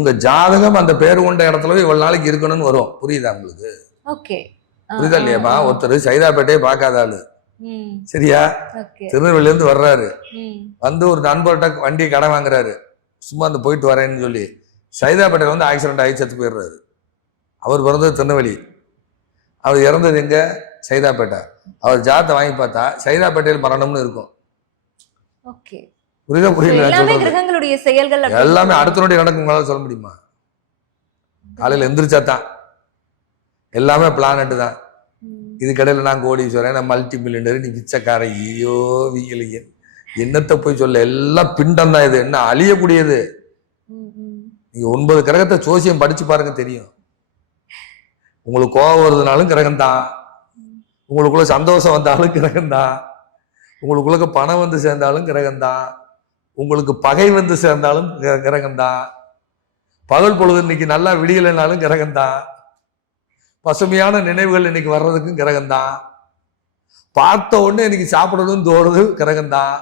உங்க ஜாதகம் அந்த பேர் கொண்ட இடத்துல இவ்வளவு நாளைக்கு இருக்கணும்னு வரும். புரியுதா உங்களுக்கு? புரியுதா இல்லையாப்பா? ஒருத்தர் சைதாப்பேட்டையே பார்க்காத ஆளு, சரியா, திருநெல்வேலியில இருந்து வர்றாரு, வந்து ஒரு நண்பர்கிட்ட வண்டி கடன் வாங்குறாரு, சும்மா அந்த போயிட்டு வரேன்னு சொல்லி சைதாப்பேட்டையில வந்து ஆக்சிடென்ட் ஆகி செத்து போயிடுறாரு. அவர் பிறந்தது திருநெல்வேலி, அவர் இறந்தது எங்க? சைதாப்பேட்டை. அவர் ஜாதத்தை வாங்கி பார்த்தா சைதாப்பேட்டையில் மரணம்னு இருக்கும். புரியுதா புரியல? எல்லாமே அடுத்த நோடி நடக்கும். உங்களால சொல்ல முடியுமா? காலையில் எந்திரிச்சா தான் எல்லாமே பிளானட் தான். இதுக்கடையில் நான் கோடீஸ்வரன், நான் மல்டி மில்லியனர், நீ பிச்சைக்கார, ஐயோ வீங்கலிங்க, என்னத்தை போய் சொல்ல, எல்லாம் பிண்டம் தான். இது என்ன அழியக்கூடியது? நீங்க 9 கிரகத்தை ஜோசியம் படிச்சு பாருங்க, தெரியும். உங்களுக்கு கோபம் வருதுனாலும் கிரகம் தான், உங்களுக்குள்ள சந்தோஷம் வந்தாலும் கிரகம் தான், உங்களுக்குள்ள பணம் வந்து சேர்ந்தாலும் கிரகம் தான், உங்களுக்கு பகை வந்து சேர்ந்தாலும் கிரகம் தான், பகல் பொழுது இன்னைக்கு நல்லா விடியலைனாலும் கிரகம் தான், பசுமையான நினைவுகள் இன்னைக்கு வர்றதுக்கும் கிரகம் தான், பார்த்த உடனே இன்னைக்கு சாப்பிடணும்னு தோணுது கிரகம் தான்.